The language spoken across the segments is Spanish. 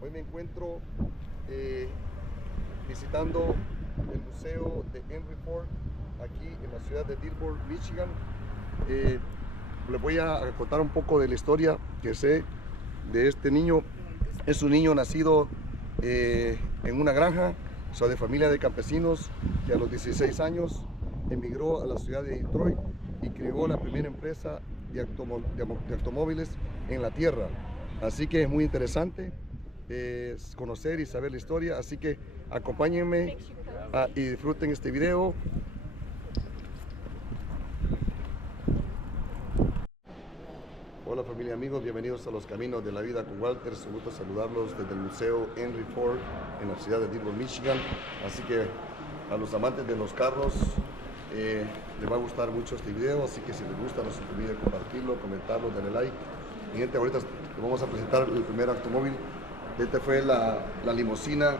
Hoy me encuentro visitando el Museo de Increíble aquí en la ciudad de Dearborn, Michigan. Les voy a contar un poco de la historia que sé de este niño. Es un niño nacido en una granja, o sea, de familia de campesinos, que a los 16 años emigró a la ciudad de Detroit y creó la primera empresa de automóviles en la tierra. Así que es muy interesante conocer y saber la historia, así que acompáñenme y disfruten este video. Hola familia, amigos, bienvenidos a los Caminos de la Vida con Walter. Es un gusto saludarlos desde el Museo Henry Ford en la ciudad de Dearborn, Michigan. Así que a los amantes de los carros les va a gustar mucho este video, así que si les gusta no se olviden compartirlo, comentarlo, darle like. Mi gente, ahorita les vamos a presentar el primer automóvil. Este fue la limusina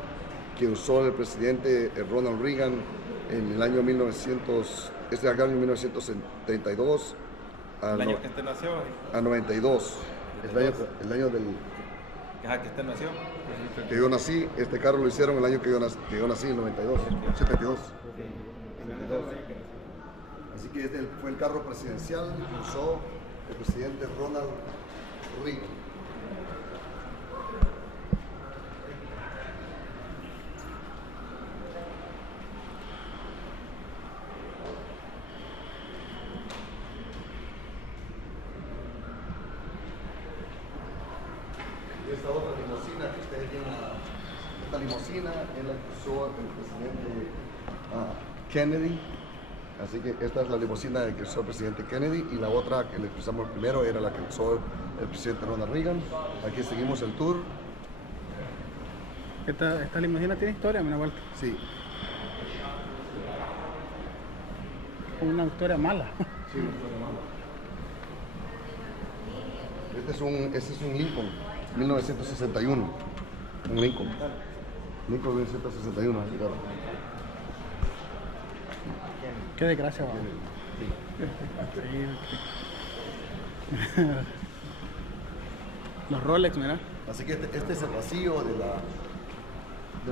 que usó el presidente Ronald Reagan en el año 1972 ¿El año que este nació? a 92. El año del que este nació. que yo nací. Este carro lo hicieron el año que yo nací, el 92, 72. Así que este fue el carro presidencial que usó el presidente Ronald Reagan. Esta otra limusina que ustedes ven, esta limusina es la que usó el presidente Kennedy. Así que esta es la limusina que usó el presidente Kennedy, y la otra que le cruzamos primero era la que usó el presidente Ronald Reagan. Aquí seguimos el tour. ¿Esta limusina tiene historia, mira, Walter? Sí. Una historia mala. Sí, una historia mala. Este es un Lincoln 1961. Un Lincoln 1961. Claro. Qué desgracia, va. Los Rolex, mira. Así que este es el pasillo de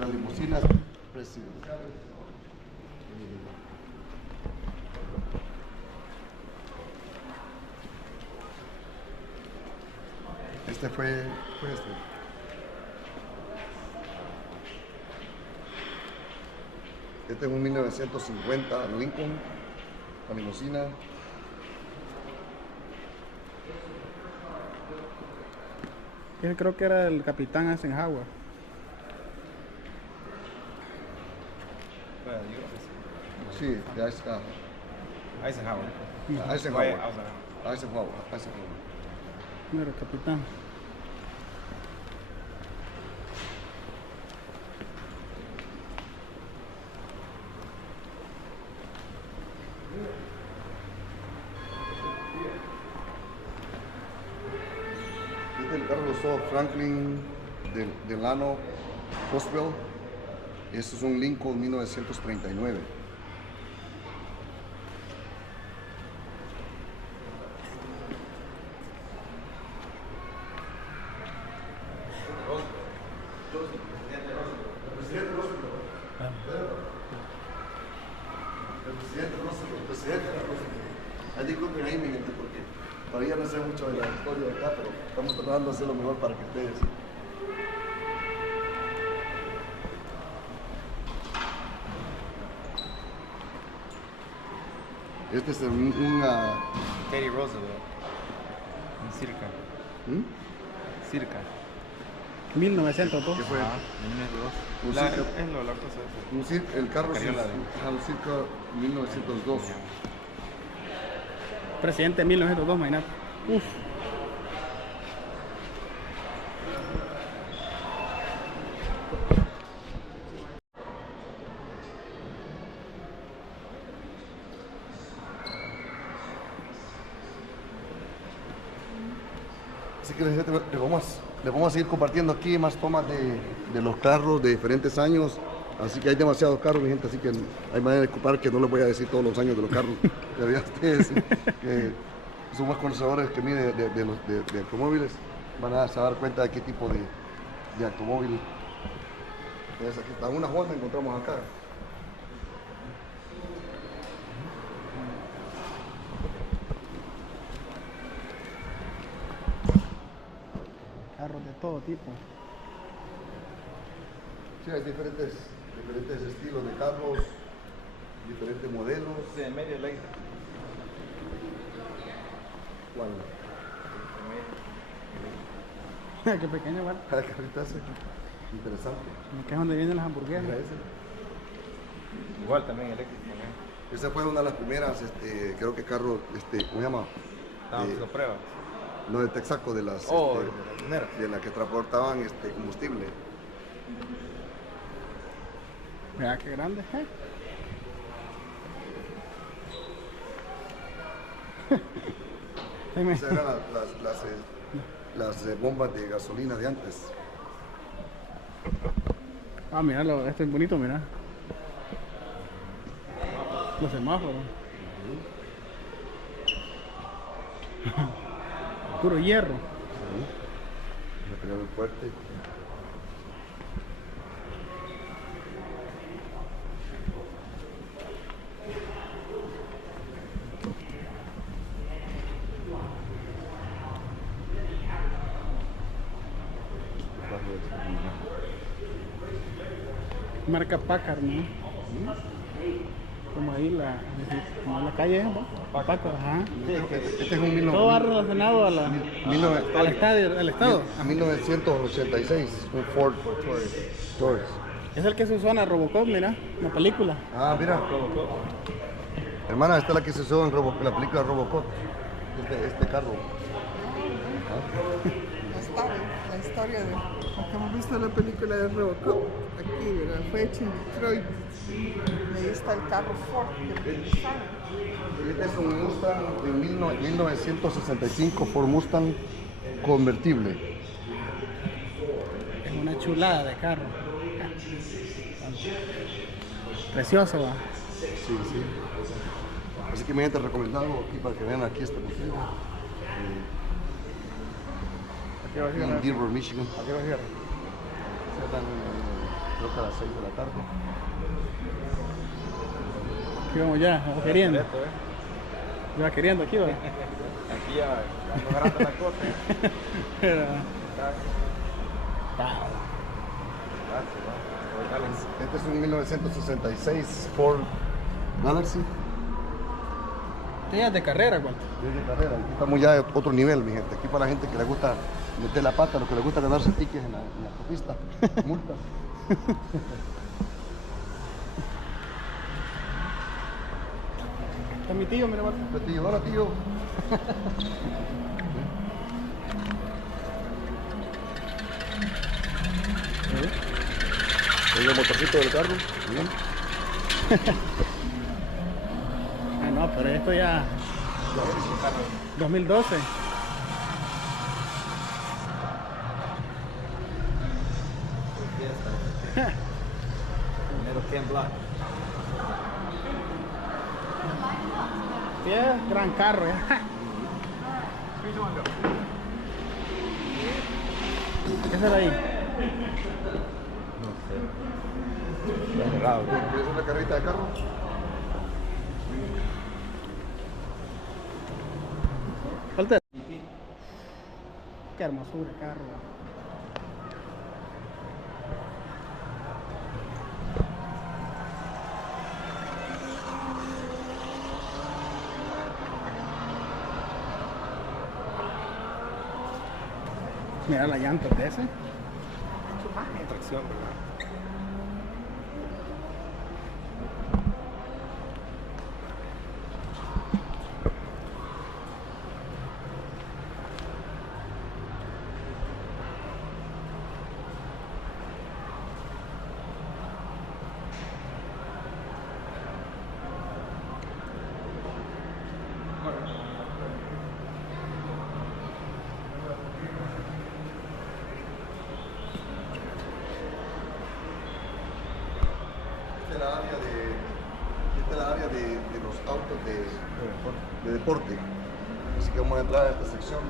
las limusinas presidenciales. Este fue este. Este es un 1950 Lincoln, la limusina. Yo creo que era el capitán Eisenhower. Sí, de Eisenhower. Mira, capitán. El carro lo usó Franklin Delano Roosevelt. Este es un Lincoln 1939. El presidente Roosevelt. Ahí disculpen ahí, mi gente, porque todavía no sé mucho de la historia de acá, pero estamos tratando de hacer lo mejor para que ustedes. Este es Teddy Roosevelt. En circa. Circa. 1902. ¿Qué fue? Un La circa, cosa esa. el carro es Carriola un circa 1902. Presidente de 1902, imagínate. Uf. Así que les vamos a seguir compartiendo aquí más tomas de los carros de diferentes años. Así que hay demasiados carros, mi gente, así que hay manera de ocupar que no les voy a decir todos los años de los carros. De verdad, ustedes que son más conocedores que mí de automóviles van a dar cuenta de qué tipo de automóvil. Entonces aquí está una Honda, encontramos acá. Carros de todo tipo. Sí, hay diferentes estilos de carros, diferentes modelos. Sí, en medio like. ¿Cuál? Qué pequeño, ¿vale? Cada carrito hace. Interesante. Acá es donde vienen las hamburguesas. Mira ese. Igual también eléctrico también. Esa fue una de las primeras, creo que carros, ¿cómo se llama? Estábamos haciendo pruebas. No, de Texaco, de las, Oh, de las mineras. de las que transportaban combustible. Mira qué grande, ¿eh? Esas eran las bombas de gasolina de antes. Ah, mira, esto es bonito, mira. Los semáforos. Puro hierro. Material fuerte. Marca Packard, ¿no? Como ahí como la calle, ¿no? Packard, ajá. Este es un Todo va relacionado a al estado. 1986, un Ford Taurus. Es el que se usó en la Robocop, mira, la película. Ah, mira. Hermana, esta es la que se usó en la película Robocop. Este carro. La historia de lo que hemos visto en la película de Robocop. Aquí, ¿verdad? Fue hecho en Detroit. Y ahí está el carro Ford. Este es un Mustang de 1965, Ford Mustang convertible. Es una chulada de carro. Precioso, va. Sí, sí. Así que mi gente, recomendado aquí para que vean aquí este museo. En Dearborn, Michigan. Aquí va a ser. Creo que a las 6 de la tarde. Aquí vamos ya, vamos queriendo. Esto, Ya queriendo aquí, va. Aquí ya ando agarrando la cosa. Este es un 1966 Ford Galaxy. Este ya es de carrera, ¿cuánto? Es de carrera. Aquí estamos ya a otro nivel, mi gente. Aquí para la gente que le gusta meter la pata, los que le gusta ganarse tickets en la autopista, multas. Está mi tío, mira, Marco. Hola, tío. Hola, tío. El motorcito del carro. Bien. Ah, no, pero esto ya... 2012. Primero Ken Black. Sí, es gran carro, ya. ¿Qué será ahí? No sé. Está cerrado. ¿Quieres una carrita de carro? Falta. Qué hermosura de carro. Mira la llanta de ese. Tracción, ¿verdad? Esta es la área de los autos de deporte. Así que vamos a entrar a esta sección.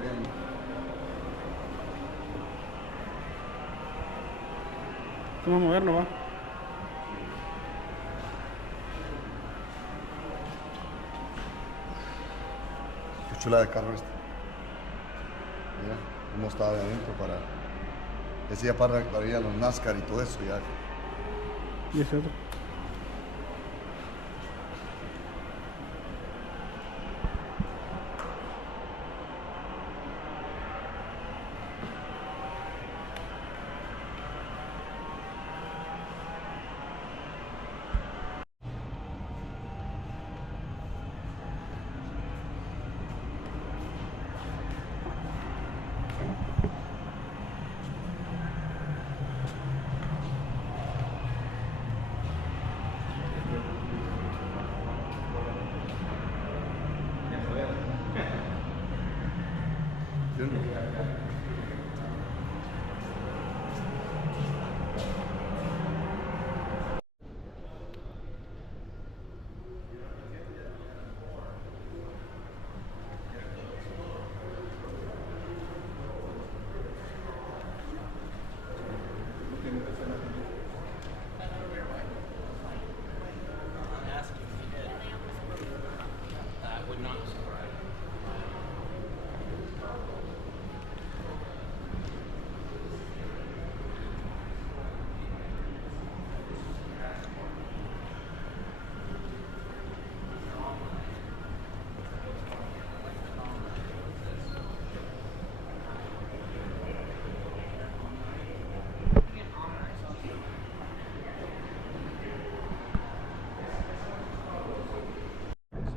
Vean. Vamos a movernos, va. Qué chula de carro este. Mira cómo está de adentro para... Ese ya para ir a los NASCAR y todo eso ya. Y ese otro.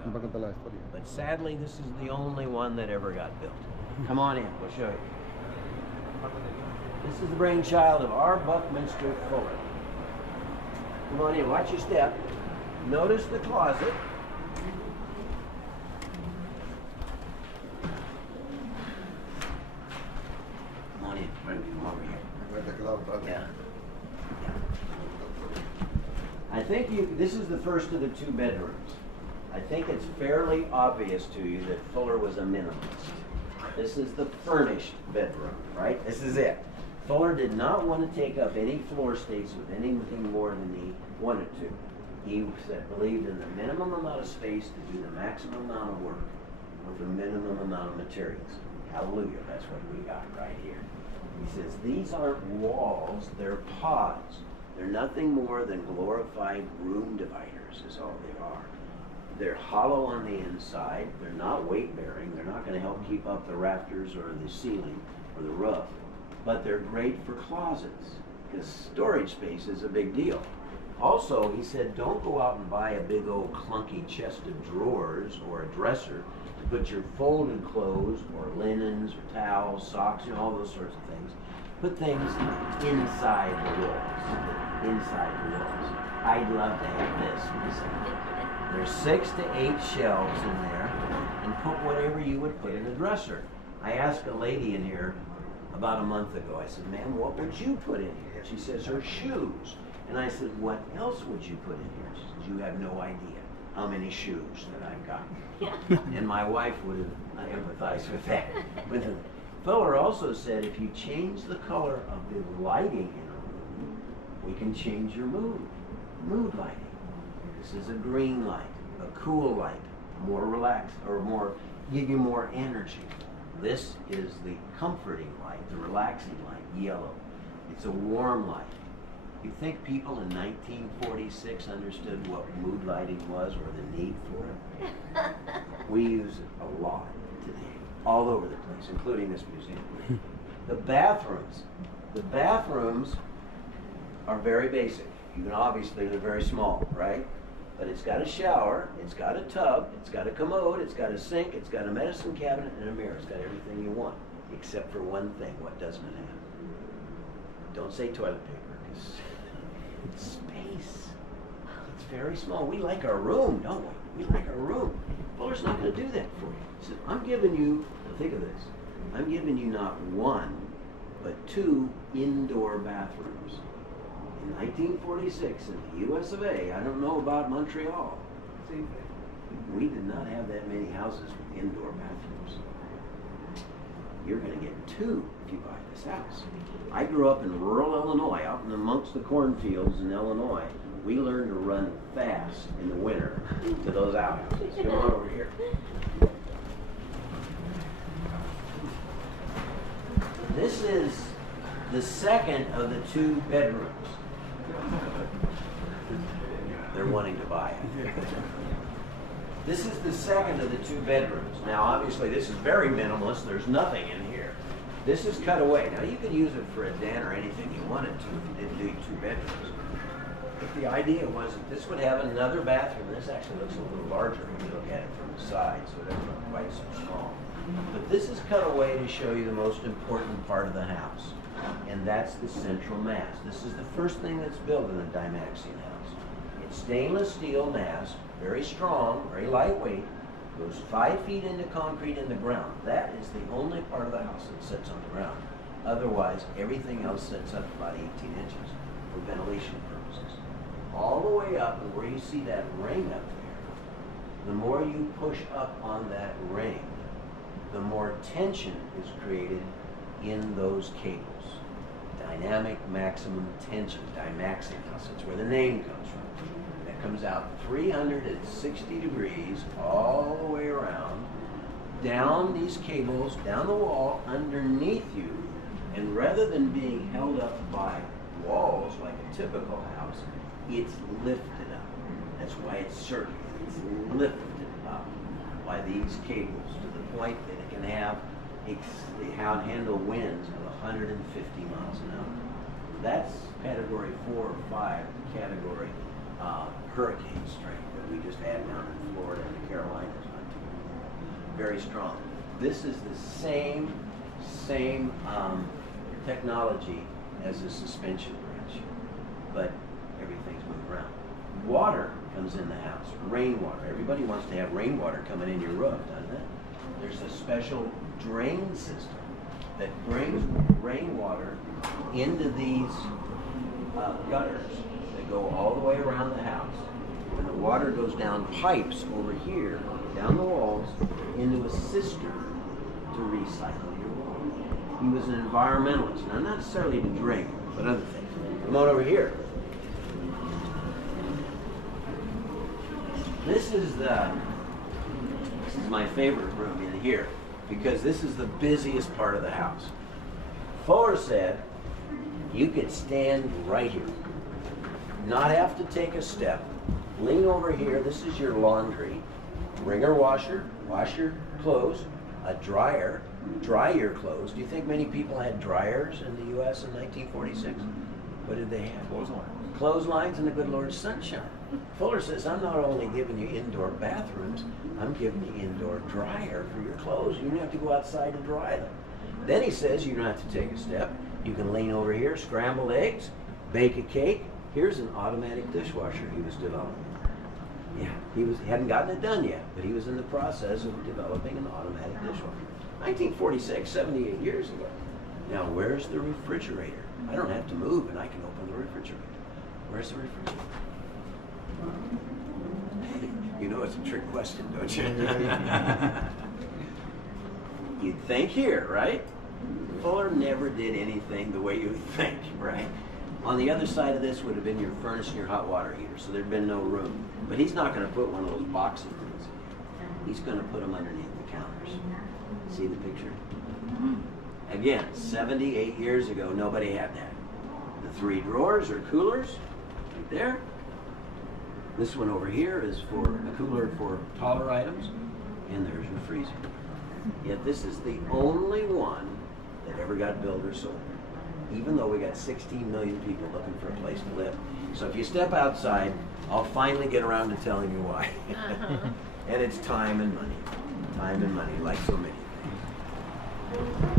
Va a contar la historia. But sadly, this is the only one that ever got built. Come on in, we'll show you. This is the brainchild of R. Buckminster Fuller. Come on in, watch your step. Notice the closet. Come on in, come over here. Yeah. I think this is the first of the two bedrooms. I think it's fairly obvious to you that Fuller was a minimalist. This is the furnished bedroom, right? This is it. Fuller did not want to take up any floor space with anything more than he wanted to. He believed in the minimum amount of space to do the maximum amount of work with the minimum amount of materials. Hallelujah, that's what we got right here. He says, these aren't walls, they're pods. They're nothing more than glorified room dividers is all they are. They're hollow on the inside, they're not weight bearing, they're not going to help keep up the rafters or the ceiling or the roof, but they're great for closets because storage space is a big deal. Also, he said, don't go out and buy a big old clunky chest of drawers or a dresser to put your folded clothes or linens or towels, socks, all those sorts of things. Put things inside the walls, inside the walls. I'd love to have this, he said. There's 6 to 8 shelves in there, and put whatever you would put in a dresser. I asked a lady in here about a month ago, I said, ma'am, what would you put in here? She says, her shoes. And I said, what else would you put in here? She says, you have no idea how many shoes that I've got. And my wife would have empathized with that. But Fuller also said, if you change the color of the lighting in a room, we can change your mood. Mood lighting. This is a green light, a cool light, more relaxed, or more, give you more energy. This is the comforting light, the relaxing light, yellow. It's a warm light. You think people in 1946 understood what mood lighting was or the need for it? We use it a lot today, all over the place, including this museum. The bathrooms are very basic. You can obviously, they're very small, right? But it's got a shower, it's got a tub, it's got a commode, it's got a sink, it's got a medicine cabinet and a mirror. It's got everything you want, except for one thing. What doesn't it have? Don't say toilet paper, because it's space. It's very small. We like our room, don't we? We like our room. Fuller's not going to do that for you. He said, I'm giving you, think of this, I'm giving you not one, but 2 indoor bathrooms. In 1946 in the US of A, I don't know about Montreal, we did not have that many houses with indoor bathrooms. you're going to get two if you buy this house. I grew up in rural Illinois, out in amongst the cornfields in Illinois. We learned to run fast in the winter to those outhouses. Come on over here. This is the second of the two bedrooms. They're wanting to buy it. This is the second of the two bedrooms. Now, obviously, this is very minimalist. There's nothing in here. This is cut away. Now, you could use it for a den or anything you wanted to if you didn't do two bedrooms. But the idea was that this would have another bathroom. This actually looks a little larger when you look at it from the side, so it doesn't look quite so small. But this is cut away to show you the most important part of the house, and that's the central mast. This is the first thing that's built in a Dymaxion house. It's stainless steel mast, very strong, very lightweight, goes 5 feet into concrete in the ground. That is the only part of the house that sits on the ground. Otherwise, everything else sits up about 18 inches for ventilation purposes. All the way up, and where you see that ring up there, the more you push up on that ring, the more tension is created in those cables. Dynamic maximum tension, Dymaxion house, that's where the name comes from. That comes out 360 degrees all the way around, down these cables, down the wall, underneath you, and rather than being held up by walls like a typical house, it's lifted up. That's why it's circular. It's lifted up by these cables to the point that it can handle winds of 150 miles an hour. That's category 4 or 5 category hurricane strength that we just had down in Florida and the Carolinas. Very strong. This is the same technology as the suspension bridge, but everything's moved around. Water comes in the house, rainwater. Everybody wants to have rainwater coming in your roof, doesn't it? There's a special drain system that brings rainwater into these gutters that go all the way around the house. And the water goes down pipes over here, down the walls, into a cistern to recycle your water. He was an environmentalist, now not necessarily to drink, but other things. Come on over here. This is my favorite room in here, because this is the busiest part of the house. Fuller said you could stand right here, not have to take a step, lean over here. This is your laundry, wringer washer, wash your clothes, a dryer, dry your clothes. Do you think many people had dryers in the U.S. in 1946? What did they have? Clotheslines. Clotheslines and the good Lord's sunshine. Fuller says, I'm not only giving you indoor bathrooms, I'm giving you indoor dryer for your clothes. You don't have to go outside to dry them. Then he says you don't have to take a step. You can lean over here, scramble eggs, bake a cake. Here's an automatic dishwasher he was developing. Yeah, he hadn't gotten it done yet, but he was in the process of developing an automatic dishwasher. 1946, 78 years ago. Now, where's the refrigerator? I don't have to move and I can open the refrigerator. Where's the refrigerator? You know it's a trick question, don't you? You'd think here, right? Fuller never did anything the way you would think, right? On the other side of this would have been your furnace and your hot water heater, so there'd been no room. But he's not going to put one of those boxing things in here. He's going to put them underneath the counters. See the picture? Again, 78 years ago, nobody had that. The 3 drawers are coolers, right there. This one over here is for a cooler for taller items, and there's your freezer. Yet this is the only one that ever got built or sold, even though we got 16 million people looking for a place to live. So if you step outside, I'll finally get around to telling you why. And it's time and money. Time and money, like so many things.